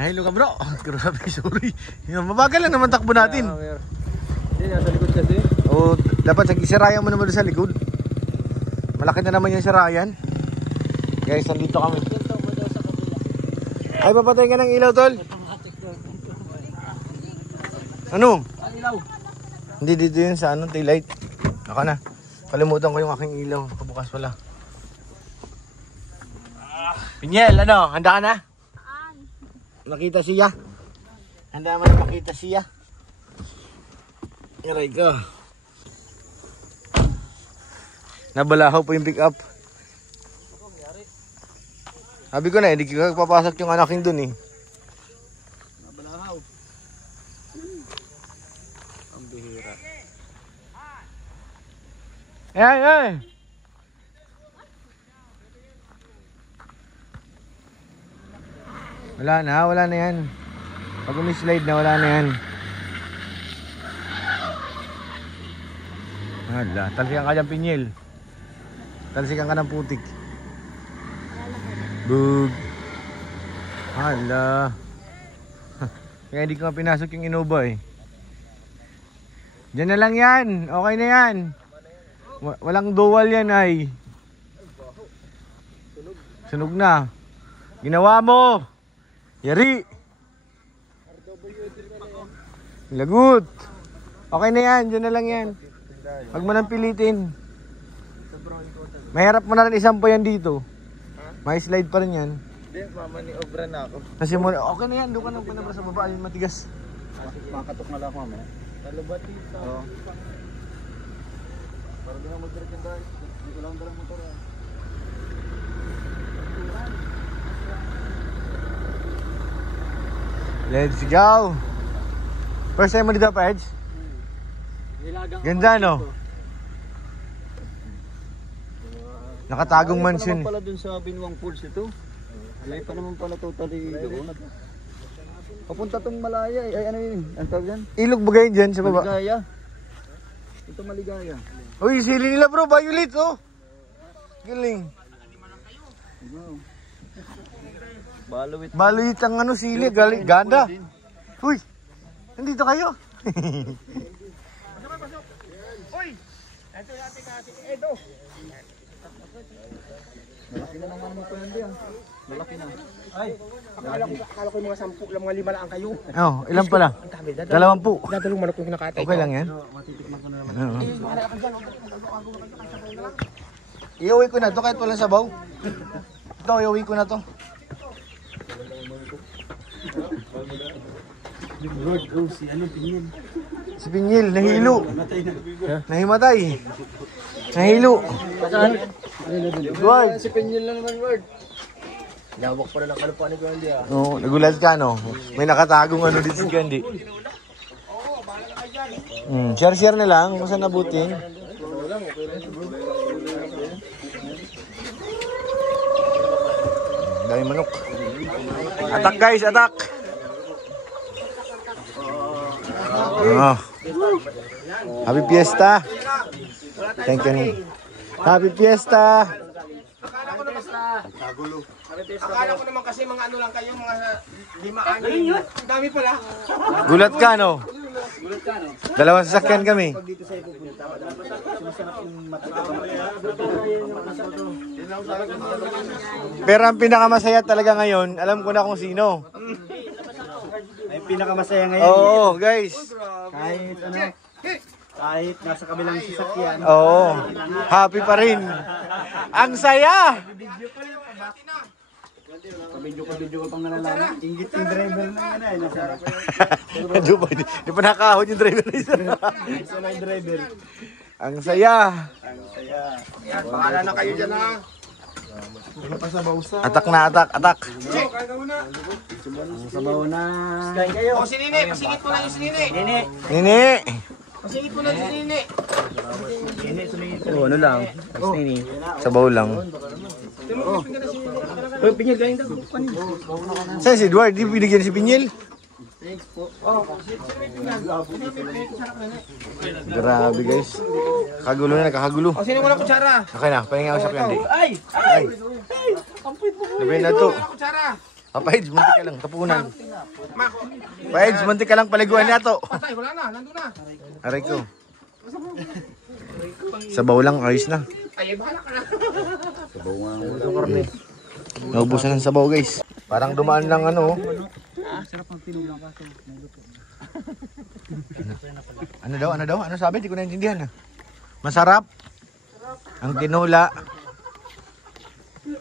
Nahilo ka bro. Grabe, sorry. Mabagal lang naman takbo natin. Hindi, nasa likod kasi. O, dapat sirayan mo naman sa likod. Malaki na naman yung sirayan. Guys, nandito kami. Ay, papatay ka ng ilaw, tol. Ano? Ilaw. Hindi dito yun sa tail light. Ako na. Kalimutan ko yung aking ilaw. Kabukas pala. Pinyel, ano? Handa ka na? Makita siya. Handa mo na makita siya. Aray ka. Nabalahaw po yung pick up. Sabi ko na, hindi ka papasok yung anaking dun eh. Nabalahaw. Ang bihira. Ay! Wala na yan. Pag umi-slide na, wala na yan. Hala, talsikan ka dyan, Pinyel. Talsikan ka ng putik. Bug. Hala. Kaya hindi ko nga pinasok yung Innova eh. Diyan na lang yan. Okay na yan. Walang dual yan ay. Sunog na. Ginawa mo. Yari. Lagot. Okay na yan. Diyan na lang yan. Huwag mo nang pilitin. Mahirap mo na rin isampo yan dito. May slide pa rin yan. Hindi, mamaniobra na ako. Kasi mo, okay na yan. Doon ka nang pinabra sa baba. Yung matigas. Makatok na lang ako mamaya. Talubat dito. Oo. Para doon na mag-merchandise. Dito lang dalang motor yan. Let's go! First time mo dito, Pedge? Ganda, no? Nakatagong mansion. Malayo pa naman pala dun sa Binuang Falls ito. Malayo pa naman pala totally doon. Papunta tong Malaya eh. Ay ano yun? Ang tawag yan? Ilog ba kayo dyan sa baba? Maligaya. Ito Maligaya. Uy, sili nila bro, violet oh. Galing. Baluit. Baluit ang sili, galing, ganda. Uy, nandito kayo. Uy, ito yung ating Edo. Malaki na naman mo pa yan diyan. Malaki na. Ay, Akala ko yung mga 10 lang, mga 5 lang kayo. Oh, ilan pala? 20. Dadalong manok yung kinakatay. Okay lang yan? matitikman ko na naman. Iuwi ko na to kahit walang sabaw. Ito, iuwi ko na to. Si Pinyel, nahilo. Nahimatay. Nahilo. Word. Si Penyel lang naman word. Lawak pa rin ang kalupaan ni Candy ah. Oo, nagulat ka no? May nakatagong dito si Candy. Share na lang kung saan nabutin. Dami manok. Attack guys, attack! Oh. Happy Fiesta! Thank you. Happy Fiesta! Akala ko naman kasi mga ano lang kayo, mga 5 ano. Ang dami pala. Gulat ka no? Dalawang sasakyan kami. Pero ang pinakamasaya talaga ngayon, alam ko na kung sino. Ay pinakamasaya ngayon. Oo, guys. Kahit ano, kahit nasa kabilang sasakyan. Oo. Happy pa rin. Ang saya. Kabidyo ko pang nalalaman. Ingit yung driver na yan ay nasarap. Di pa nakahod yung driver na isa. Isa na yung driver. Ang saya. Ang saya. Yan, bahala na kayo dyan ha. Atak na, atak, atak. Sabaw na. Kain kayo. O si Nini, pasingit mo lang yung si Nini. Nini. Pasingit mo lang yung si Nini. Oo, ano lang. Nini. Sabaw lang. Uy, Pinyel, kain daw. Saan si Edward? Di binigyan si Pinyel? Grabe guys. Kagulo na, nakakagulo. O sino mo lang kutsara? Okay na, pahinga ko sa Candy. Ay! Ay! Labi na to. Kutsara. Paeds, munti ka lang, tapunan. Mako. Paeds, munti ka lang paliguan niya to. Patay, wala na, nandun na. Aray ko. Sabaw lang, ayos na. Ay, bahala ka na. Sabaw nga. Naubusan ng sabaw guys. Parang dumaan lang ano. Sarap ang tinulang kaso. Ano daw? Ano sabi? Di ko naintindihan. Masarap. Ang tinula.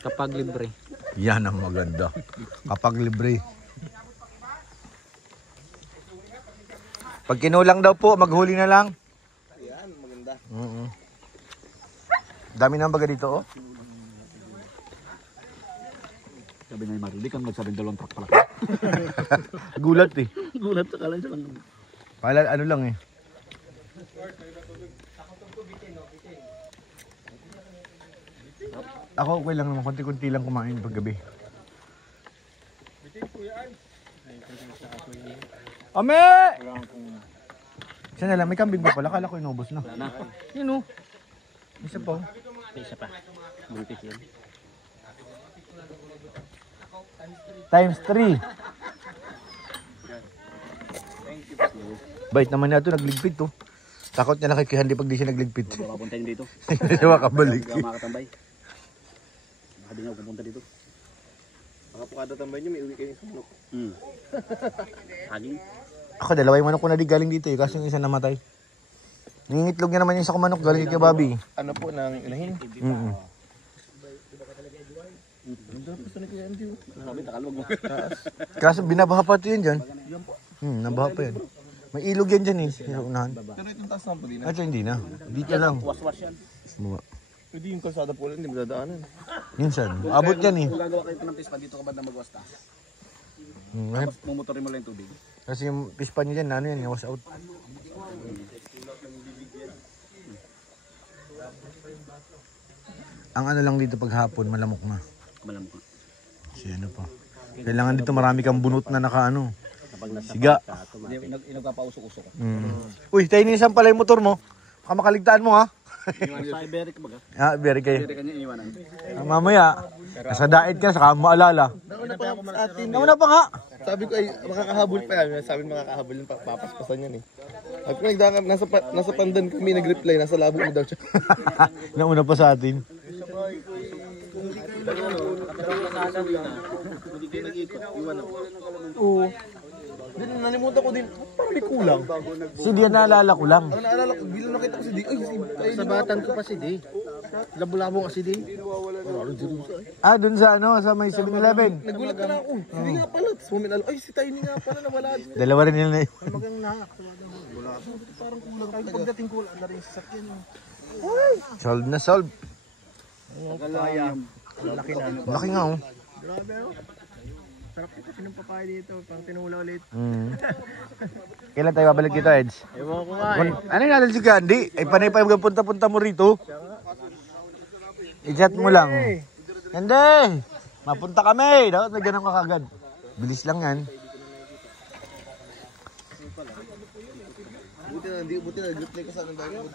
Kapag libre. Yan ang maganda. Kapag libre. Pag kinulang daw po, maghuli na lang. Yan, maganda. Dami na baga dito oh. Sabi nga yung Marley, kang magsabing 2 truck pala. Gulat eh. Gulat sa kalan siya lang. Pala ano lang eh. Ako okay lang naman, konti-konti lang kumain paggabi. Ame! Isa na lang, may kambing pa pala, kala ko inubos na. Yun o. Isa pa. Isa pa. Buntis yan. Times 3. Bait naman na ito, nagligpit to. Takot niya nakikihandi pag di siya nagligpit. Papunta niyo dito. Hindi siya makabalik. Hindi makatambay. Hindi nga pupunta dito. Baka po kada tambay nyo, may uwi kayo sa manok. Haging. Ako, dalawa yung manok ko na di galing dito eh, kasi yung isa namatay. Nangingitlog niya naman yung sa manok, galing kay Bobby. Ano po, nang inahin? Sabi, takalwag mo. Kaso binabaha pa ito yun dyan. Nabaha pa yan. May ilog yan dyan eh, sa unahan. Pero itong taas naman po din. At hindi na, dito lang. Was-was yan. Baba. Hindi yung kalsada po lang, hindi madadaanan. Minsan, abot yan eh. Kung gagawa kayo ng pispa, dito ka ba na magwasta? Ay, Tapos mumotorin mo lang yung tubig. kasi yung pispan niya dyan, ano yan, was out. Ang ano lang dito pag hapon, malamok na. Malamok ka. Kasi ano pa. Kailangan dito marami kang bunot na naka ano. Siga. Hindi nagpapausok-usok. Uy, tayo nisan pala yung motor mo. Baka makaligtaan mo ha. Sa Iberic ba ka? Ah, very kayo. Iberic kanya iiwanan. Mamaya, nasa daet ka, saka mo maalala. Nauna pa ako sa atin. Nauna pa nga. Sabi ko ay makakahabol pa yan. Sabi makakahabol yung papaspasan yan eh. At kung nagdaan nasa pandan kami nag-reply, nasa labo mo daw siya. Nauna pa sa atin. Oo. Din nalimutan ko din. Parang may kulang. Si Dian naalala ko lang. Ang naalala ko, bilang nakita ko si Di. Ay, Sa batan ko pa si Di. Labo-labo kasi Di. Ah, dun sa ano, sa may 7-Eleven. nagulat ka na ako. Hindi nga pala. Tapos mumin ay si Tiny nga pala nawala. Dalawa rin nila na yun. Magang nahak. Parang kulang. Ay, pagdating ko na rin sa sakyan. Solve na solve. Kaya. Laki na. Laki nga oh. Grabe oh. Sarap ito pinapapaya dito. Pang tinula ulit. Kailan tayo babalik dito, Eds? Ewan ko nga Ano yung natin si Gandhi? Ay panay pa yung punta-punta mo rito. I-chat mo lang. Hindi! Mapunta kami! Dapat may ganun ka kagad. Bilis lang yan. Buti na nag-reply ka sa anong bago.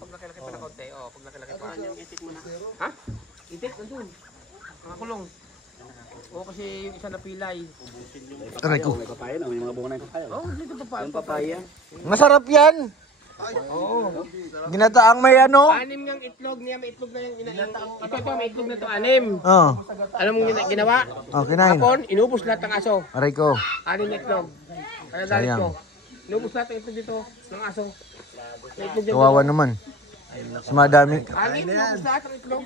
Pag nakilaki pa na konti, pag nakilaki pa. Saan yung itik mo na? Ha? Itik? Nandun. Nakakulong. Oo, kasi yung isa na pilay. Aray ko. May papaya na, may mga bunga na yung papaya. Dito pa pa. Yung papaya. Masarap yan! Ginataang may ano? Anim ng itlog niya, may itlog na yung ito pa, may itlog na to, anim. Oh. Alam mo yung ginawa? Oh, kinain. Hapon, inubos lahat ng aso. Aray ko. Anim na itlog. Kaya dalit Sayang. ko. Inubos lahat ng itlog dito ng aso. May itlog dito. Kawawa naman. Mas madami. Anim, inubos lahat ng itlog.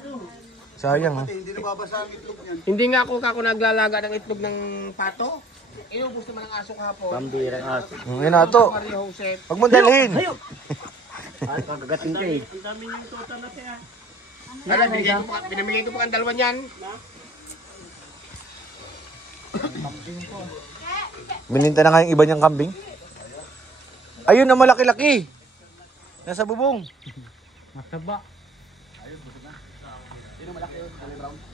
Sayang oh. Hindi nga ako naglalaga ng itlog ng pato. Inubos naman ng aso kahapon. Pambirang aso. Yan na to. Maria Jose. Huwag mo dalhin. Kagagatin ka eh. Alam, binamigay ko pa ang dalawa niyan. Bininta na nga yung iba niyang kambing. Ayun na malaki-laki. Nasa bubong. Mataba.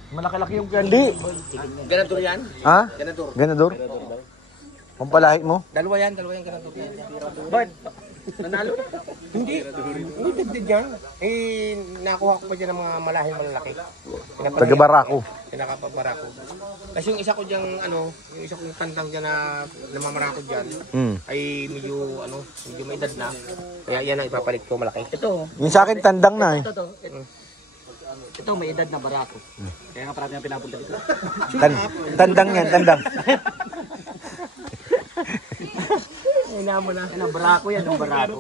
Malaki-laki yung candy. Ganador yan? Ha? Ganador. Ganador? Pampalahit mo? Dalawa yan ganun to. Bakit? Nanalo? Hindi dagdag yan. Eh, nakuha ko pa dyan ng mga malahing malalaki. Taga-Barako. Pinakapabarako. Kasi yung isa ko dyan, yung isa kong kantang dyan na namamarako dyan, ay medyo may edad na. Kaya yan ang ipapalit ko malaki. Ito, Yung sa akin, tandang na eh. ito may edad na barako. Kaya nga parang yung pinapunta dito. Tandang yan, tandang. Ina mo na. Ano, barako yan, yung barako.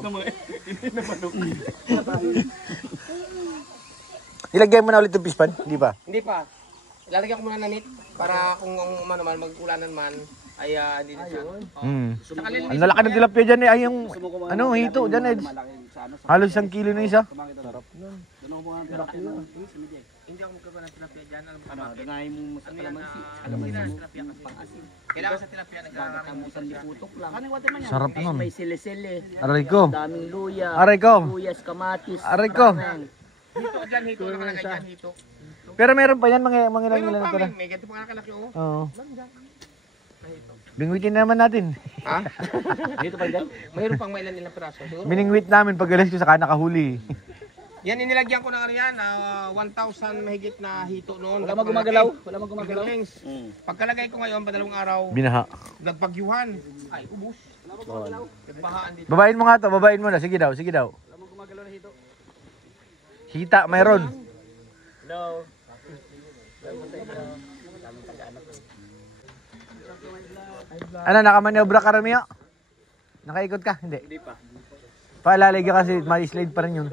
Nilagay mo na ulit yung pispan? Hindi pa? Hindi pa. Ilalagyan ko muna ng net para kung mag-ulanan man ay hindi na siya. Ang lalaki ng tilapia dyan eh. Ay yung, hito dyan eh. Halos 1 kilo na isa. Hindi ako magkaba ng tilapia dyan. Danahin mo sa kalamansi. Kailangan sa tilapia nagkakamusan ni putok lang. Sarap nun. May sili-sili. Aray ko. Daming luya. Aray ko. Luyas, kamatis. Aray ko. Hito dyan, hito. Nakalagay dyan, hito. Pero meron pa yan, mga ilang ilan na tara. May ganito pa nakalaki oh. Oo. Bingwitin na naman natin. Ha? Dito pa dyan? Mayroon pang may ilan piraso. Biningwit namin pag alas ko saka nakahuli. Yan, inilagyan ko ng 1,000 mahigit na hito noon. Wala magumagalaw. Wala magumagalaw. Pagkalagay ko ngayon, padalawang araw, Binaha. nagpagyuhan. Ay, ubus. Nagbahaan dito. Babain mo nga to, babain mo na. Sige daw, sige daw. Wala magumagalaw na hito. Hita, mayroon. Hello. Ano, nakamaniobra ka Romeo? Nakaikot ka? Hindi. Hindi pa. Paalalay ka kasi may slide pa rin yun.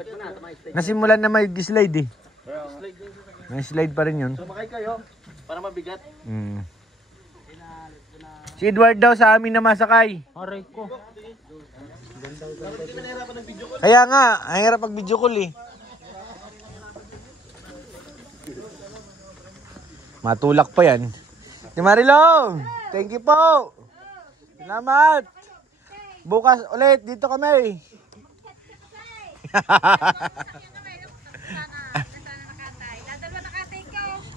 Nasimulan na may slide eh. May slide pa rin yun. Sumakay kayo para mabigat. Si Edward daw sa amin na masakay. Aray ko. Kaya nga, ang hirap pag video call eh. Matulak pa yan. Si Marilong, thank you po. Salamat. Bukas ulit, dito kami.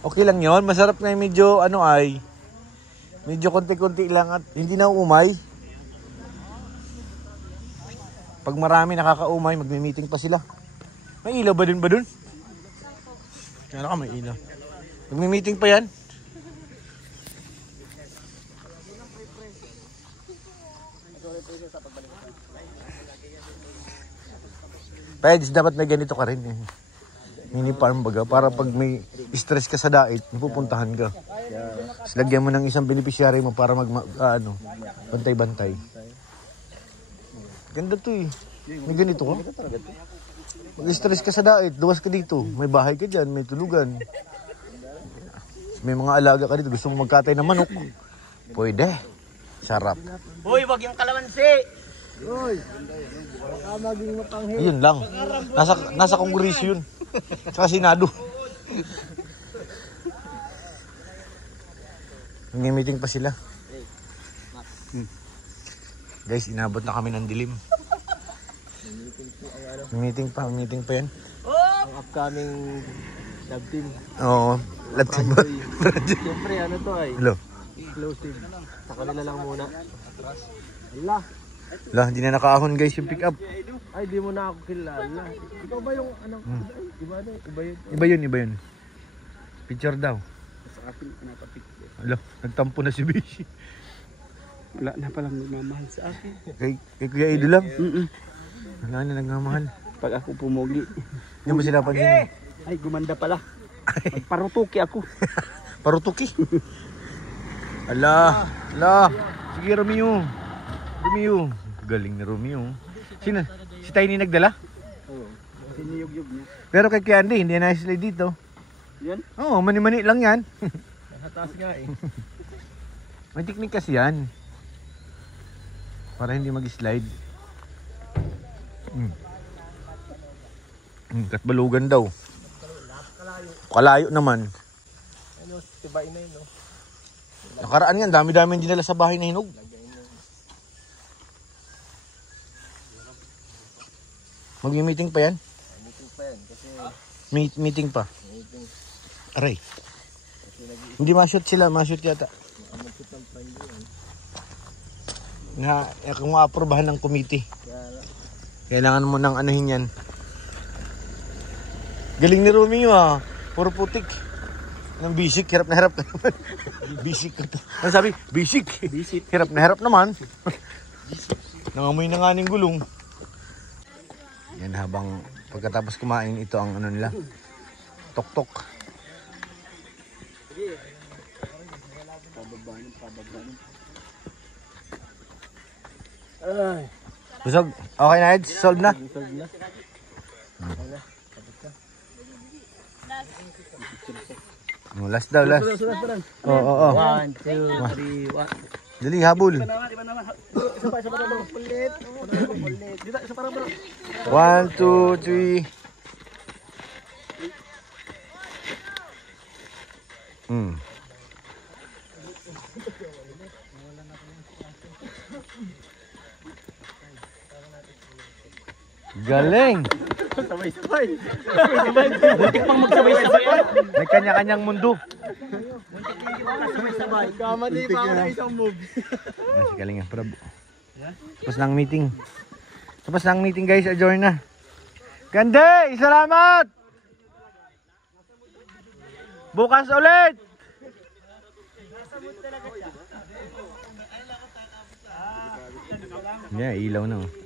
Okay lang yon, masarap nga yung medyo medyo konti-konti lang at hindi na umay. Pag marami nakakaumay, magme-meeting pa sila. May ilaw ba dun? Ano ka, may ilaw. Magme-meeting pa yan. Pwede, dapat may ganito ka rin eh. Mini farm baga, para pag may stress ka sa dait, napupuntahan ka. Tapos lagyan mo ng isang beneficiary mo para bantay-bantay. Ganda to eh. May ganito ka. Mag-stress ka sa dait, duwas ka dito. May bahay ka dyan, may tulugan. May mga alaga ka dito, gusto mo magkatay ng manok. Pwede. Sarap. Hoy, wag yung kalamansi. Yun lang. Nasa kongresyo yun. Sa Senado. Nag-meeting pa sila. Guys, inabot na kami ng dilim. Meeting pa yan. Ang upcoming lab team. Oo, lab team ba? Siyempre, ano to ay? Hello. Exclusive. Sa kanila lang muna. Allah. Lah, hindi na nakaahon guys yung pick up. Ay, di mo na ako kilala. Ikaw ba yung ano? Iba yun. Picture daw. Sa akin, pinapapicture. Hello, nagtampo na si Bishi. Wala na palang nagmamahal sa akin. Kay Kuya Edo lang. Wala na nagmamahal. Pag ako pumogi. Hindi mo sila pansin. Ay, gumanda pala. Magparutuki ako. Parutuki. Ala. Sige Romeo. Galing ni Romeo. Sino? Si Tiny nagdala? Oo. Siniyog-yog niya. Pero kay Andy, hindi na slide dito. Yan? Oo, mani-mani lang yan. Nataas nga eh. May technique kasi yan. Para hindi mag-slide. Katbalugan daw. Kalayo naman. Ano, tibain na yun, no? Nakaraan yan, dami-dami dinala sa bahay na hinog. Mag-meeting pa yan? Meeting pa yan kasi... Meeting pa? Aray. Hindi ma-shoot sila, ma-shoot yata. Mag-shoot ng plan yan. Na kung maaprobahan ng committee. Kailangan mo nang anuhin yan. Galing ni Romeo ah. Puro putik. Ng basic, hirap na hirap ka naman. Basic ka to. Ano sabi? Basic. Hirap na hirap naman. Nangamoy na nga ng gulong. Yan habang pagkatapos kumain, ito ang ano nila. Tok-tok. Busog. Okay na, Eds? Solve na? Last daw, last. Oo. 1, 2, 3, 1. Dali, habol. 1, 2, 3. Galing. Sabay-sabay. Butik pang magsabay-sabay yan. May kanya-kanyang mundo. Kamali pa ako ng isang move. Mas galing ah, prab. Tapos na ang meeting. Tapos na ang meeting guys, adjourn na. Gande, salamat! Bukas ulit! Yeah, ilaw na oh.